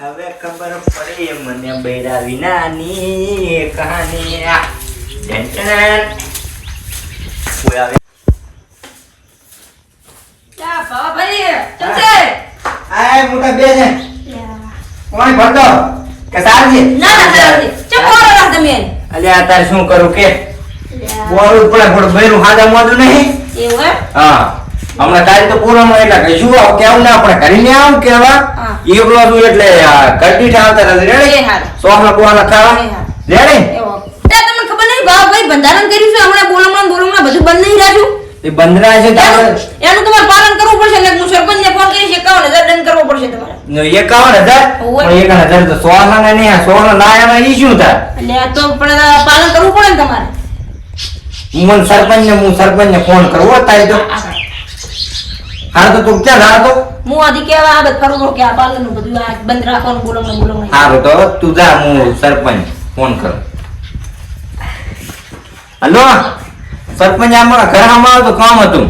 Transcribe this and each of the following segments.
હવે ખબર પડી મને બૈરા વિનાની કહાની ટેન્શન કોઈ આવે ક્યાં બાબા ભાઈ ચમચે આય મોટા બે છે કોણ ભરતો કે સારજી ના ના સારજી ચમ બોલો ના તમે અલ્યા તાર શું કરું કે બોલું પડે થોડું બૈરું હાદા મોદું નહીં એવું હે હા હમણાં તારી તો પૂરામાં એટલે કઈ શું આવ કેવું ના આપણે ઘરે ને આવ કેવા એકલો છું એટલે કડી ઠાવતા રેડી સોહના બોહના ખાવા રેડી એવો તમને ખબર નહીં બાબા ભાઈ બંધારણ કર્યું છે હમણાં બોલમણા બધું બંધ નહીં રાખ્યું એ બંધરા છે એનું તમારે પાલન કરવું પડશે એટલે હું સરપંચને ફોન કરી 51000 દંડ કરવો પડશે તમારે 51000 પણ 1000 તો સોહના ને નહીં સોહના લાયામાં ઈ શું થાય એટલે આ તો પણ પાલન કરવું પડે ને તમારે હું સરપંચને ફોન કરવો તારી તો હા તો તું ક્યાં જા તો હું આધી કેવા આ બધું કરવું કે આ પાલન નું બધું આ બંધ રાખવાનું બોલમણા હારું તો તું જા હું સરપંચ ફોન કરું હલો સરપંચ આમાં ઘરમાં આવ તો કામ હતું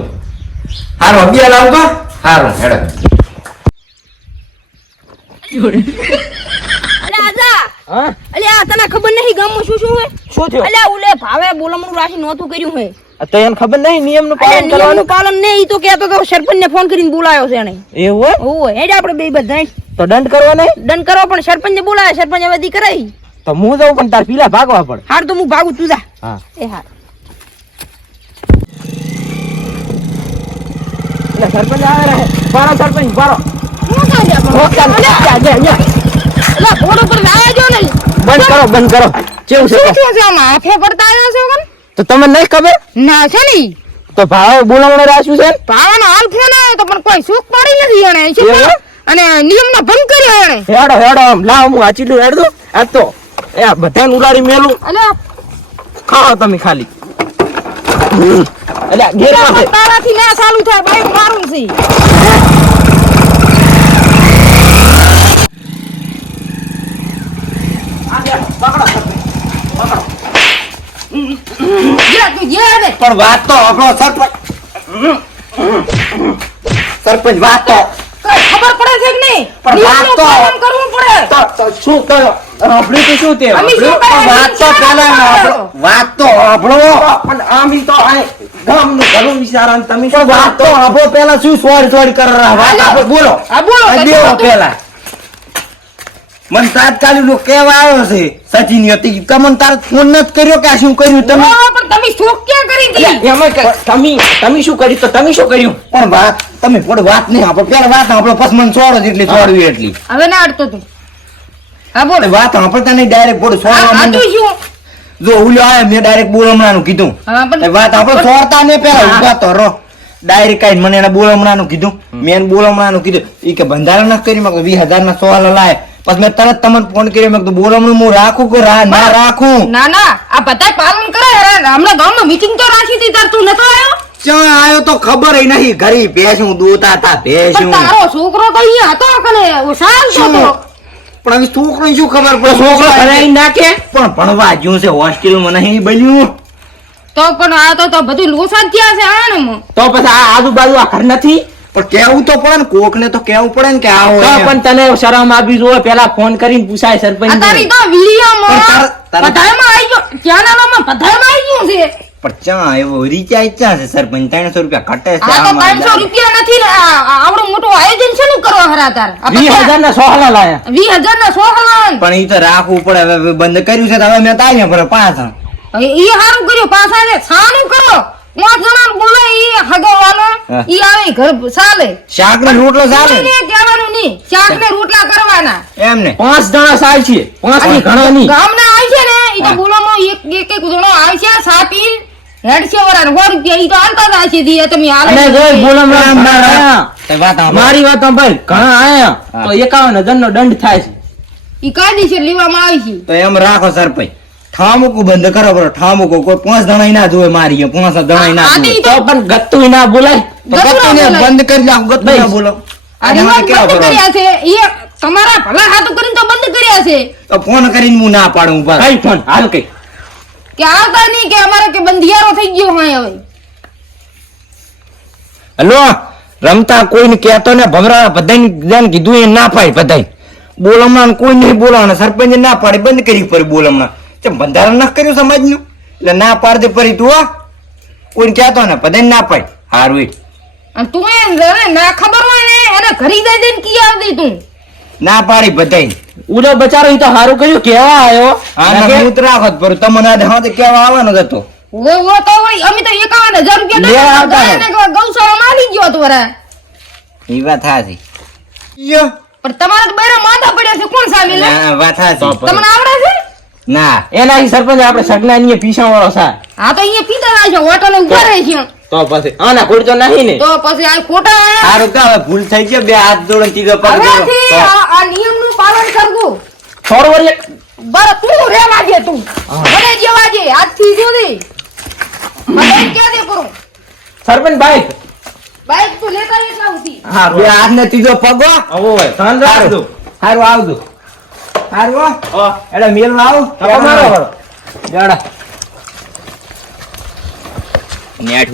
હારું અભિયાન આવતો હારું હેડો હા અલ્યા તને ખબર નહીં ગામમાં શું શું હે શું થયું અલ્યા ઉલે ભાવે બોલમણું રાશી નોતું કર્યું હે તો એને ખબર નહીં નિયમનું પાલન કરવાનું નિયમનું પાલન ને ઈ તો કહેતો તો સરપંચને ફોન કરીને બોલાયો છે એને એવું ઓય હેડ આપણે બે બધા તો દંડ કરવો નહીં દંડ કરો પણ સરપંચને બોલાય સરપંચ હવે દી કરાઈ તો હું જાઉં પણ તાર પીલા ભાગવા પડે હાર તો હું ભાગું તું જા હા એ હાર એટલે સરપંચ આવે રહે પારો સરપંચ પારો હું કાજે અલ્યા ફોટો પર લાયા જો ને બંધ કરો કેવું છે શું છે આમાં હાથે પડતા આવ્યા છે કન તો તમને નહીં ખબર ના છે નહીં તો ભાવ બોલાવણો રાખ્યું છે ભાવાનો હાલ ફોન આવ્યો તો પણ કોઈ સુખ પડી નથી એને એવું? અને નિયમનો ભંગ કર્યો એને હેડો લાવ હું આચીલું હેડ દઉં આ તો એ આ બધાને ઉલાડી મેલું અલ્યા ખાઓ તમે ખાલી અલ્યા ઘેર પાસે તારાથી ના ચાલુ થાય બાઈક મારું છે પણ વાત તો આપણો સરપંચ વાત તો ખબર પડે છે કે નહીં પણ વાત તો પાલન કરવું પડે તો શું કરો આપણે તો શું તે અમે શું પણ વાત તો પેલા વાત તો આપણો પણ આમી તો આ ગામનું ઘણું વિચારણ તમે પણ વાત તો આપણો પેલા શું સોરી કર વાત આપણે બોલો હા બોલો દેવો પેલા મન તાત્કાલિક નો કેવા આવ્યો છે સચિન હતી તમને તાર ફોન નથી કર્યો કે આ શું કર્યું તમે પણ તમે શોક ક્યાં કરી હતી એમાં તમે શું કર્યું તો તમે શું કર્યું પણ વાત તમે પણ વાત નહીં આપણે પેલા વાત આપણે પછી મને છોડો જેટલી છોડવી એટલી હવે ના અડતો તું હા બોલ વાત આપણે તને ડાયરેક્ટ બોલ આ છોડવા તું શું જો ઉલ્યો આયો મેં ડાયરેક્ટ બોલમણાનું કીધું હા પણ એ વાત આપણે છોડતા ને પેલા ઉભા તો રહો ડાયરેક્ટ કાઈ મને એને બોલમણાનું કીધું મેં એને બોલમણાનું કીધું ઈ કે બંધારણ ના કરી મેં 20000 ના સવાલ લાય પછી મેં તરત તમને ફોન કર્યો મેં કીધું બોલમણું હું રાખું કે ના રાખું ના ના આ બધા પાલન કરે હમણાં ગામમાં મીટિંગ તો રાખી હતી તાર તું નતો આવ્યો ક્યાં આયો તો ખબર ય નહીં ઘરી ભેંસું દોતા હતા પણ ભેંસું તારો છોકરો તો અહીંયા હતો કને ઓ શાંત હતો પણ હવે છોકરાને શું ખબર પડે છોકરો ઘરે આવીને નાખે પણ ભણવા જ્યું છે હોસ્ટેલમાં નહીં બન્યું તો પણ આ તો બધું લોસા થયા છે આણમાં તો પછી આ આજુબાજુ આ ઘર નથી પણ કેવું તો પડે ને કોક ને તો કેવું પડે ને કે આવો તો એમ. પણ તને શરમ આપી જોઈએ પેલા ફોન કરીને પૂછાય આ સરપંચ તારી તો વિડીયોમાં પણ તારા- બધાયમાં આવી ગયો ચેનલોમાં બધાયમાં આવી ગયું છે પણ ચા એવો રિચાર્જ ચા છે સરપંચ 300 રૂપિયા ઘટે છે આ તો આમાં. 500 રૂપિયા નથી ને આવડું મોટું આયોજન છે નું કરવા હરા તાર 20000 ના સોહલા લાયા 20000 ના સોહલાન પણ ઈ તો રાખવું પડે હવે બંધ કર્યું છે તો હવે મેં તાર્યા પર પાછા ઈ હારું કર્યું પાછા ને છાનું કરો 5 જણા બોલે ઈ હગવાલો હા. ઈ આવે ઘર ચાલે શાક ને રોટલો ચાલે કોઈને કહેવાનું નહીં શાક ને રોટલા કરવાના એમ ને 5 જણા સાલ છે 5 ની ઘણા નહીં ગામના આવી છે ને ઈ તો હા. બોલોમાં એક જણો આવે છે સાપી હેડ છે વરાન 100 રૂપિયા ઈ તો હાલતા જ છે દી તમે હાલે અને જોઈ બોલમ રામ આયા તે વાત સાંભળ. મારી વાત સાંભળ ઘણા આયા હા. તો 51000 નો દંડ થાય છે ઈ કાયદેસર લેવામાં આવી છે તો એમ રાખો સરપંચ ઠામુકું બંધ કરો બરો ઠામુકું કોઈ 5 જણા ના જોવે મારી 5 જણા ના આ જોવે ઈ તો પણ ગત્તું ના બોલાય તો ગત્તુને બંધ કરી નાખો ગત્તુ ના બોલો આ આને રિવાજ કેવા બંધ કરો? કર્યા છે ઈ તમારા ભલા હાથું કરીને તો બંધ કર્યા છે તો ફોન કરીને હું ના પાડું ઉપર કઈ ફોન હાલ કઈ કે આવતા નહીં કે અમારે કે બંધિયારો થઈ ગયો હોય હવે હલો રમતા કોઈને કહેતો ને ભમરા બધાને કીધું એ ના પાય બધાય બોલમણા કોઈ નહીં બોલાવવાના સરપંચ ના પાડે બંધ કરી પડી બોલમણા ચમ બંધારણ ના કર્યું સમાજનું એટલે ના પાડે પડી તું આ કોઈ કહેતો ને બધાને ના પાડ હારું એ અને તું એ ના ખબર હોય ને એને ઘરી દઈ દઈને કી આવતી તું ના પાડી બધાય ઉડો બચારો ઈ તો હારું કર્યું કેવા આવ્યો આના મૂત રાખત પર તમને આ હા તો કેવા આવવાનો જ હતો વો તો વળી અમે તો 51,000 લેવા આવતા રૂપિયા ગૌશાળામાં આવી ગયો તો રે એ વાત હાચી યો પણ તમારા તો બૈરા માંદા પડ્યા છે કોણ સામેલ હે? ના વાત હાચી તમને આવડે છે ના એના સરપંચ આપણે સગના પીસા વાળો સા હા તો અહીંયા પીતા જાય છે હોટલ ઉભા રહે છે તો પછી આના કોઈ તો નહીં ને તો પછી આ ખોટા આયા. સારું તો હવે ભૂલ થઈ ગઈ બે હાથ જોડે ત્રીજો પગ હવેથી જોડો આ નિયમનું પાલન કરવું થોડું વળી બરાબર તું રેવા દે તું મને જેવા દે આજથી સુધી મને ક્યાં દે પૂરું સરપંચ બાઈક બાઈક તું લેતા એટલા ઉધી હા બે હાથ ને ત્રીજો પગ હો. ઓય ધન રાખજો હારું આવજો હારું હો. એટલે મેલ માં આવો તમારો જાડા નેટ